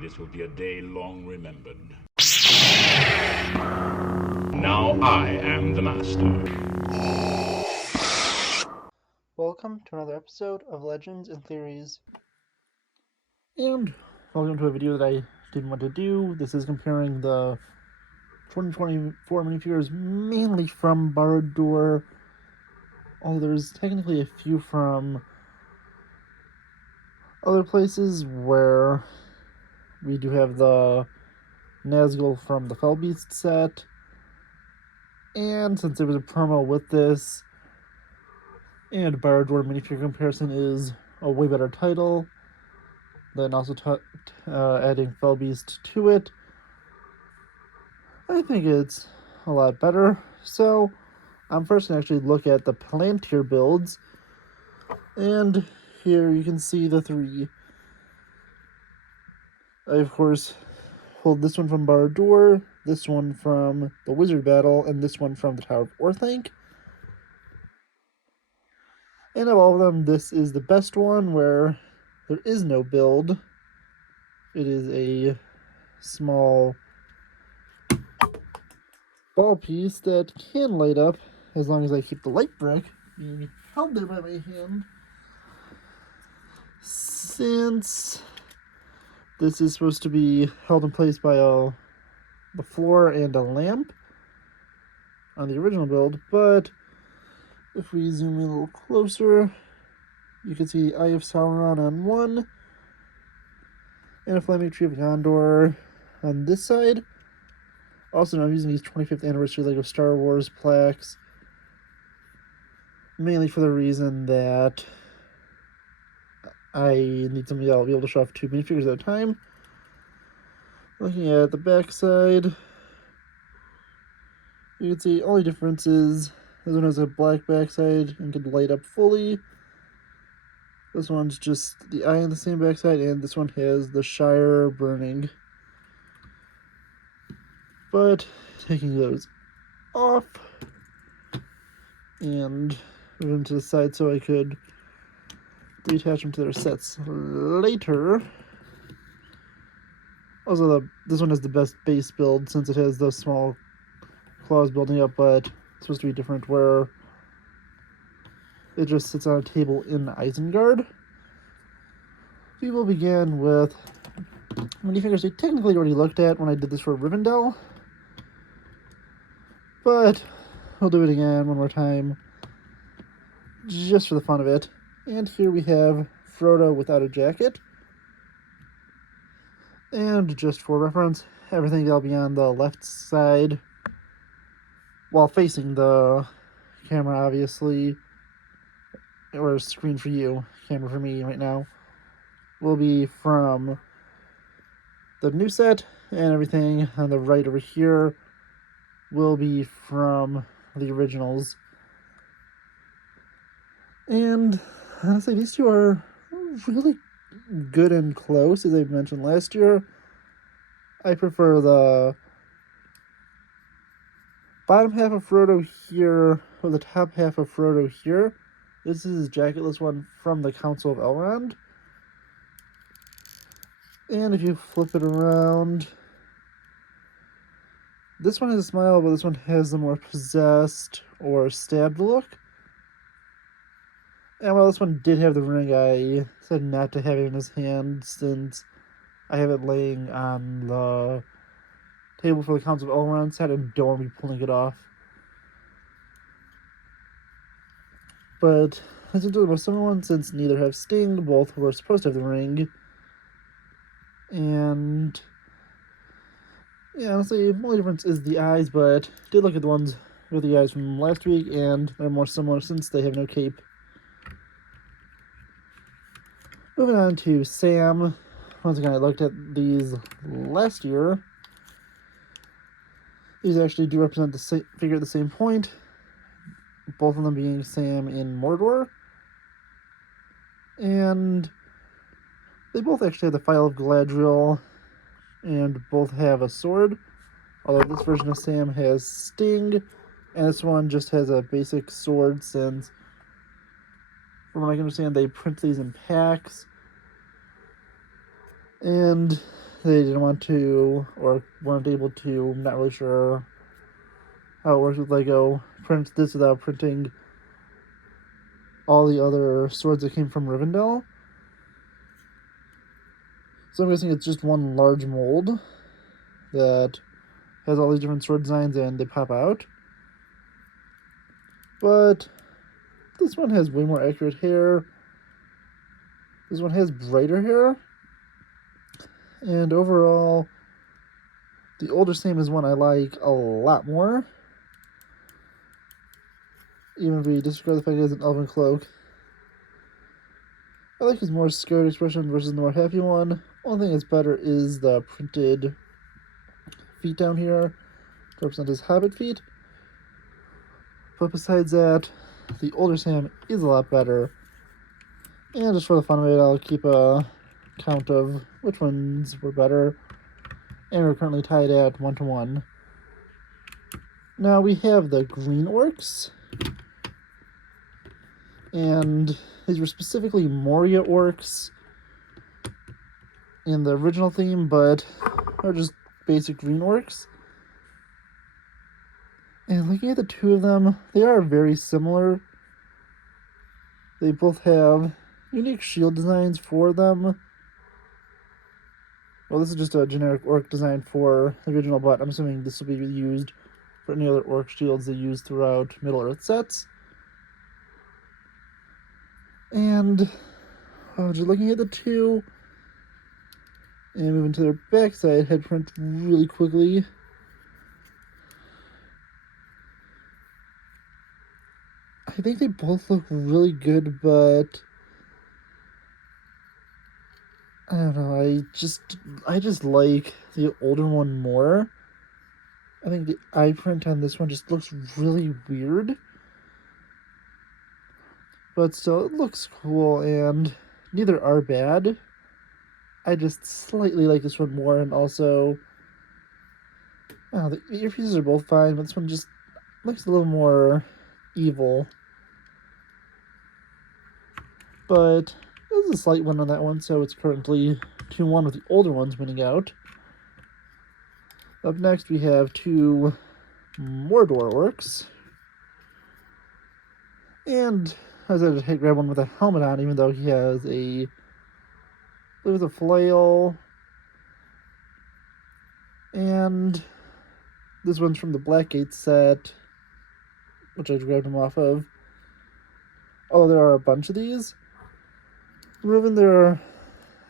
This will be a day long remembered. Now I am the master. Welcome to another episode of Legends and Theories. And welcome to a video that I didn't want to do. This is comparing the 2024 minifigures mainly from Barad-Dûr, although there's technically a few from other places where we do have the Nazgul from the Fellbeast set. And since there was a promo with this, and Barad-Dûr minifigure comparison is a way better title, then also adding Fellbeast to it, I think it's a lot better. So I'm first going to actually look at the Palantir builds, and here you can see the three. I, of course, hold this one from Barad-Dûr, this one from the Wizard Battle, and this one from the Tower of Orthanc. And of all of them, this is the best one where there is no build. It is a small ball piece that can light up as long as I keep the light brick being held there by my hand. Since this is supposed to be held in place by the floor and a lamp on the original build, but if we zoom in a little closer, you can see Eye of Sauron on one, and a Flaming Tree of Gondor on this side. Also, I'm using these 25th anniversary LEGO Star Wars plaques, mainly for the reason that I need something that'll be able to show off two minifigures at a time. Looking at the back side, you can see only difference is this one has a black backside and can light up fully. This one's just the eye on the same backside, and this one has the Shire burning. But taking those off and move them to the side so I could reattach them to their sets later. Also, this one has the best base build since it has those small claws building up, but it's supposed to be different where it just sits on a table in Isengard. We will begin with minifigures we technically already looked at when I did this for Rivendell, but we'll do it again one more time just for the fun of it. And here we have Frodo without a jacket. And just for reference, everything that'll be on the left side while facing the camera, obviously, or screen for you, camera for me right now, will be from the new set, and everything on the right over here will be from the originals. And honestly, these two are really good and close, as I mentioned last year. I prefer the bottom half of Frodo here, or the top half of Frodo here. This is his jacketless one from the Council of Elrond. And if you flip it around, this one has a smile, but this one has the more possessed or stabbed look. And while this one did have the ring, I said not to have it in his hand since I have it laying on the table for the Council of Elrond set and don't want to be pulling it off. But I think they're the most similar one since neither have Sting, both were supposed to have the ring. And yeah, honestly, the only difference is the eyes, but I did look at the ones with the eyes from last week, and they're more similar since they have no cape. Moving on to Sam. Once again, I looked at these last year. These actually do represent the figure at the same point, both of them being Sam in Mordor. And they both actually have the File of Galadriel, and both have a sword. Although this version of Sam has Sting, and this one just has a basic sword since, from what I can understand, they print these in packs. And they didn't want to or weren't able to, I'm not really sure how it works with Lego, print this without printing all the other swords that came from Rivendell. So I'm guessing it's just one large mold that has all these different sword designs and they pop out. But this one has way more accurate hair. This one has brighter hair. And overall, the older Sam is one I like a lot more. Even if we disregard the fact he has an elven cloak. I like his more scared expression versus the more happy one. Only thing that's better is the printed feet down here to represent his hobbit feet. But besides that, the older Sam is a lot better. And just for the fun of it, I'll keep a count of which ones were better. And we're currently tied at 1-1. Now we have the green orcs. And these were specifically Moria orcs in the original theme, but are just basic green orcs. And looking at the two of them, they are very similar. They both have unique shield designs for them. Well, this is just a generic orc design for the original, but I'm assuming this will be used for any other orc shields they use throughout Middle-earth sets. And just looking at the two, and moving to their backside, head print really quickly. I think they both look really good, but I don't know, I just like the older one more. I think the eye print on this one just looks really weird. But still, it looks cool, and neither are bad. I just slightly like this one more, and also, the earpieces are both fine, but this one just looks a little more evil. But there's a slight win on that one, so it's currently 2-1 with the older ones winning out. Up next, we have two Mordor orcs. And I decided to grab one with a helmet on, even though he has a flail. And this one's from the Blackgate set, which I grabbed him off of. Although there are a bunch of these. Removing their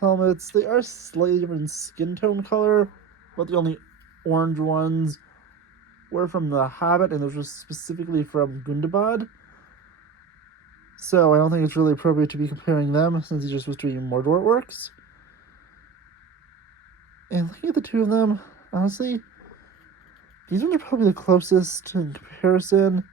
helmets, they are slightly different skin tone color, but the only orange ones were from The Hobbit, and those were specifically from Gundabad. So I don't think it's really appropriate to be comparing them, since these are supposed to be Mordor orcs. And looking at the two of them, honestly, these ones are probably the closest in comparison.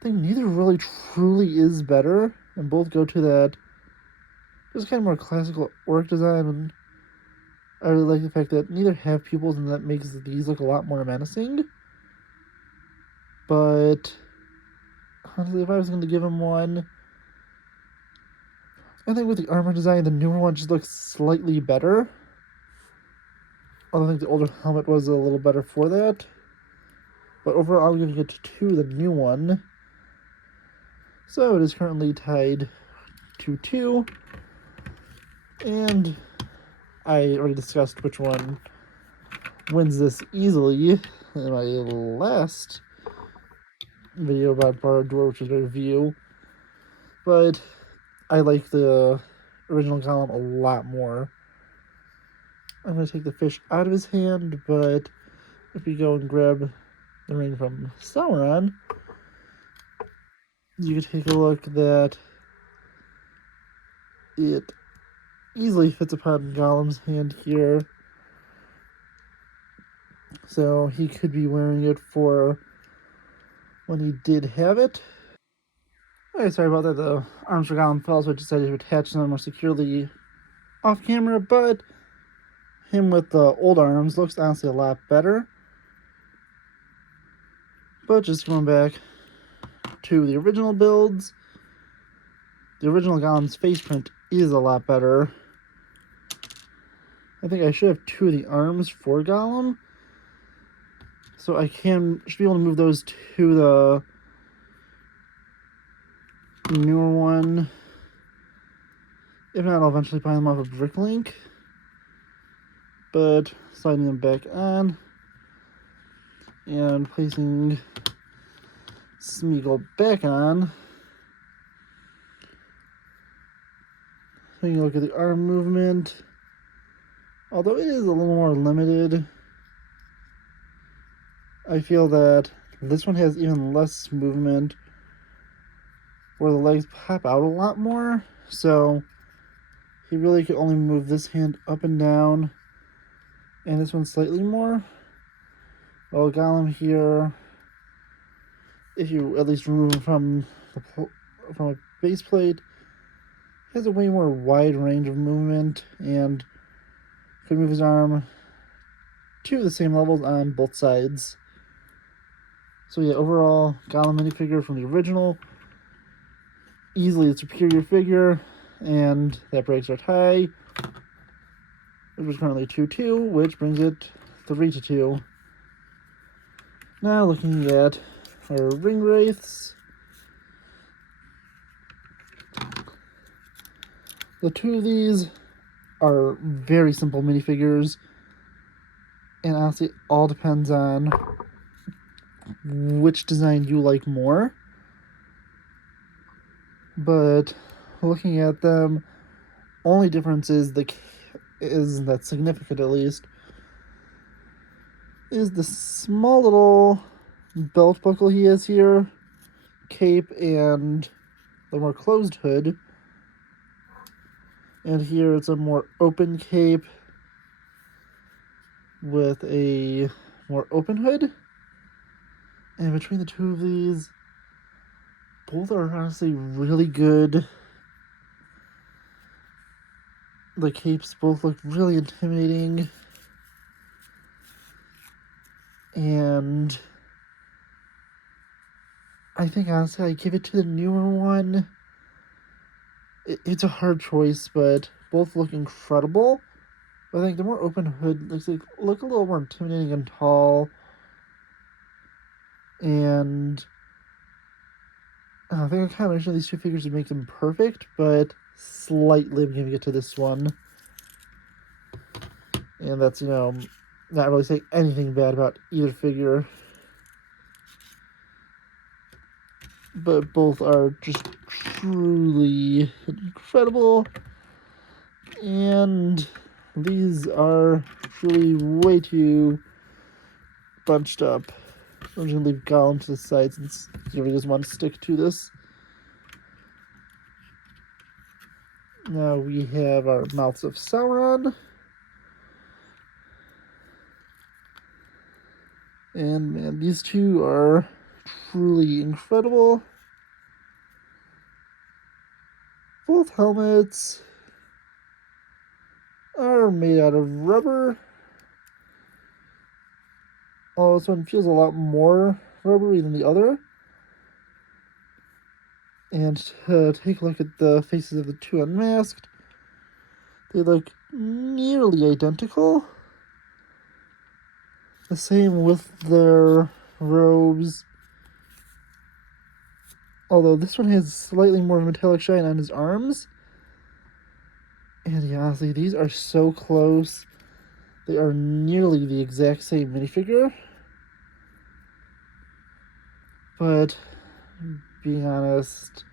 I think neither really truly is better, and both go to that just kind of more classical orc design, and I really like the fact that neither have pupils, and that makes these look a lot more menacing. But honestly, if I was going to give him one, I think with the armor design, the newer one just looks slightly better. Although I think the older helmet was a little better for that. But overall, I'm giving it 2, the new one. So it is currently tied 2-2. And I already discussed which one wins this easily in my last video about Barad-Dûr, which was a review. But I like the original Gollum a lot more. I'm going to take the fish out of his hand, but if we go and grab the ring from Sauron, you can take a look that it easily fits upon Gollum's hand here. So he could be wearing it for when he did have it. Okay, sorry about that. The arms for Gollum fell, so I decided to attach them more securely off camera, but him with the old arms looks honestly a lot better. But just going back to the original builds, the original Gollum's face print is a lot better. I think I should have 2 of the arms for Gollum. So I should be able to move those to the newer one. If not, I'll eventually buy them off of Bricklink. But sliding them back on and placing Smeagol back on. Taking a look at the arm movement. Although it is a little more limited, I feel that this one has even less movement where the legs pop out a lot more. So he really could only move this hand up and down and this one slightly more. Well, Gollum here, if you at least remove him from a base plate, has a way more wide range of movement and could move his arm to the same levels on both sides. So yeah, overall, Gollum minifigure from the original, easily the superior figure, and that breaks our tie, which was currently 2-2, which brings it 3-2. Now looking at our ring wraiths. The 2 of these are very simple minifigures, and honestly, it all depends on which design you like more. But looking at them, only difference is that's significant at least, is the small little belt buckle he has here, cape, and the more closed hood. And here it's a more open cape with a more open hood. And between the 2 of these, both are honestly really good. The capes both look really intimidating. And I think honestly I give it to the newer one. It's a hard choice, but both look incredible. I think the more open hood look a little more intimidating and tall. And I think a combination of these 2 figures would make them perfect, but slightly I'm giving it to this one. And that's, not really saying anything bad about either figure. But both are just truly incredible. And these are truly way too bunched up. I'm just going to leave Gollum to the side since he really doesn't want to stick to this. Now we have our Mouths of Sauron. And man, these 2 are truly incredible. Both helmets are made out of rubber. Oh, this one feels a lot more rubbery than the other. And to take a look at the faces of the 2 unmasked, they look nearly identical. The same with their robes. Although this one has slightly more metallic shine on his arms. And yeah, honestly, these are so close. They are nearly the exact same minifigure. But being honest,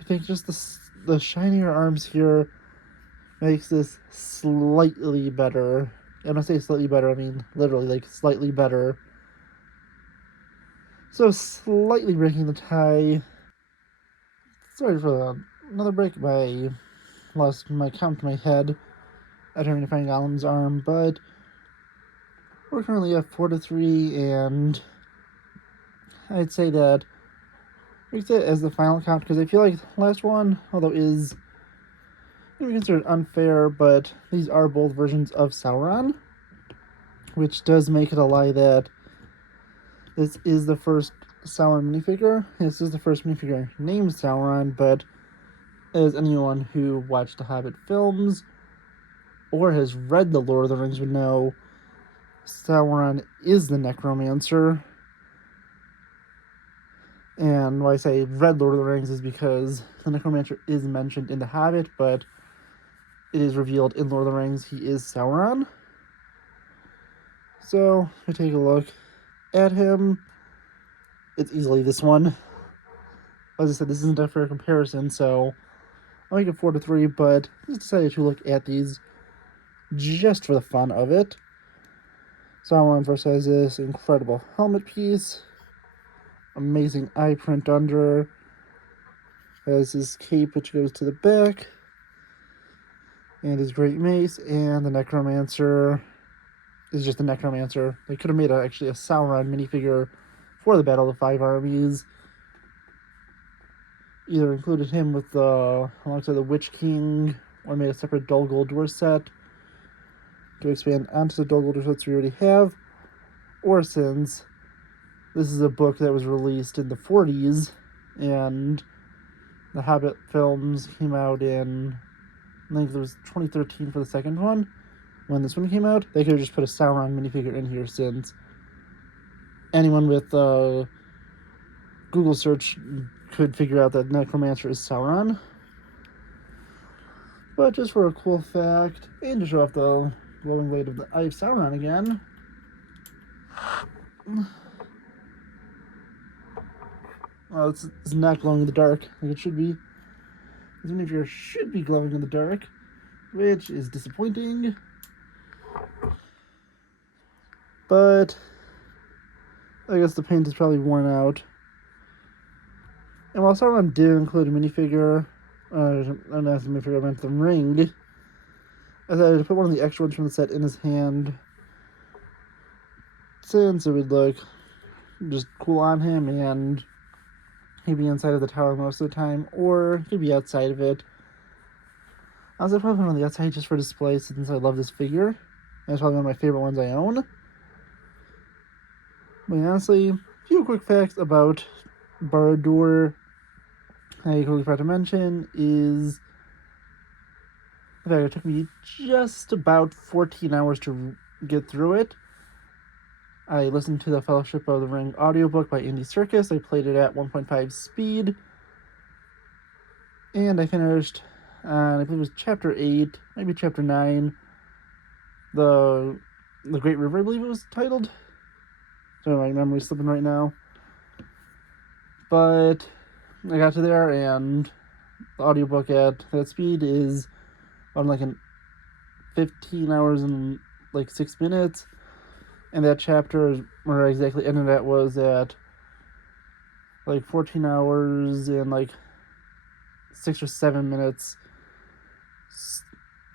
I think just the shinier arms here makes this slightly better. And when I say slightly better, I mean literally slightly better. So slightly breaking the tie. Sorry for another break. I lost my count in my head after having to find Gollum's arm, but we're currently at 4-3, and I'd say that we could say it as the final count because I feel like the last one, although is going to be considered unfair, but these are both versions of Sauron, which does make it a lie that this is the first Sauron minifigure. This is the first minifigure named Sauron, but as anyone who watched the Hobbit films or has read the Lord of the Rings would know Sauron is the necromancer. And why I say read Lord of the Rings is because the necromancer is mentioned in The Hobbit, but it is revealed in Lord of the Rings he is Sauron. So, we take a look at him. It's easily this one. As I said, this isn't a fair comparison, so I'll make it 4-3, but I just decided to look at these just for the fun of it. Sauron first has this incredible helmet piece, amazing eye print under, has his cape which goes to the back, and his great mace, and the necromancer is just the necromancer. They could have made actually a Sauron minifigure for the Battle of the Five Armies. Either included him with alongside the Witch King, or made a separate Dol Guldur set to expand onto the Dol Guldur sets we already have, or since this is a book that was released in the 40s, and the Hobbit films came out in, I think it was 2013 for the second one, when this one came out, they could have just put a Sauron minifigure in here, since anyone with Google search could figure out that Necromancer is Sauron. But just for a cool fact, and to show off the glowing light of the eye of Sauron again, well, it's not glowing in the dark like it should be. This minifigure should be glowing in the dark, which is disappointing. But I guess the paint is probably worn out. And while Sauron did include a minifigure, not the minifigure, I meant the ring, I decided to put one of the extra ones from the set in his hand, since it would look just cool on him, and he'd be inside of the tower most of the time, or he'd be outside of it. I was probably put him on the outside just for display, since I love this figure. And it's probably one of my favorite ones I own. But honestly, a few quick facts about Barad-Dûr I quickly forgot to mention is the fact it took me just about 14 hours to get through it. I listened to the Fellowship of the Ring audiobook by Andy Serkis. I played it at 1.5 speed. And I finished, I believe it was chapter 8, maybe chapter 9. The Great River, I believe it was titled. So my memory's slipping right now. But I got to there, and the audiobook at that speed is on like 15 hours and like 6 minutes. And that chapter where I exactly ended at was at like 14 hours and like 6 or 7 minutes.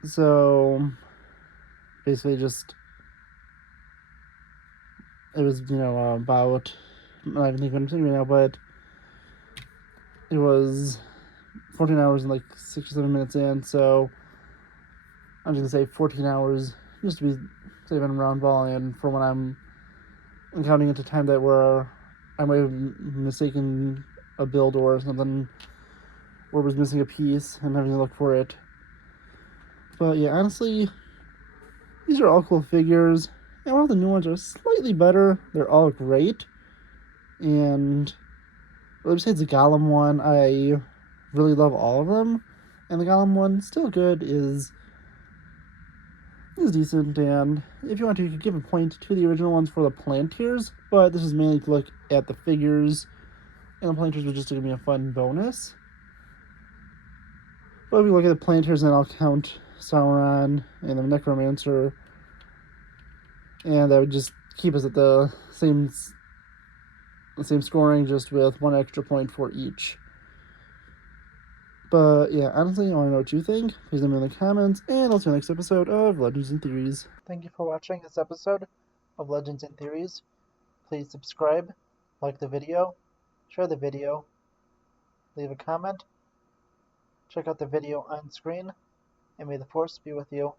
So basically just, it was, about, I'm not even thinking what I'm saying right now, but it was 14 hours and like 6 or 7 minutes in, so I'm just gonna say 14 hours just to be saving round ball, and for when I'm counting into time that where I might have mistaken a build or something, or was missing a piece and having to look for it. But yeah, honestly, these are all cool figures, and while the new ones are slightly better, they're all great. And besides the Gollum one, I really love all of them, and the Gollum one, still good, is decent, and if you want to, you could give a point to the original ones for the Planters, but this is mainly to look at the figures, and the Planters was just going to be a fun bonus. But if you look at the Planters, then I'll count Sauron and the Necromancer, and that would just keep us at the same scoring, just with one extra point for each. But yeah, honestly, I want to know what you think. Please let me know in the comments, and I'll see you in the next episode of Legends and Theories. Thank you for watching this episode of Legends and Theories. Please subscribe, like the video, share the video, leave a comment, check out the video on screen, and may the Force be with you.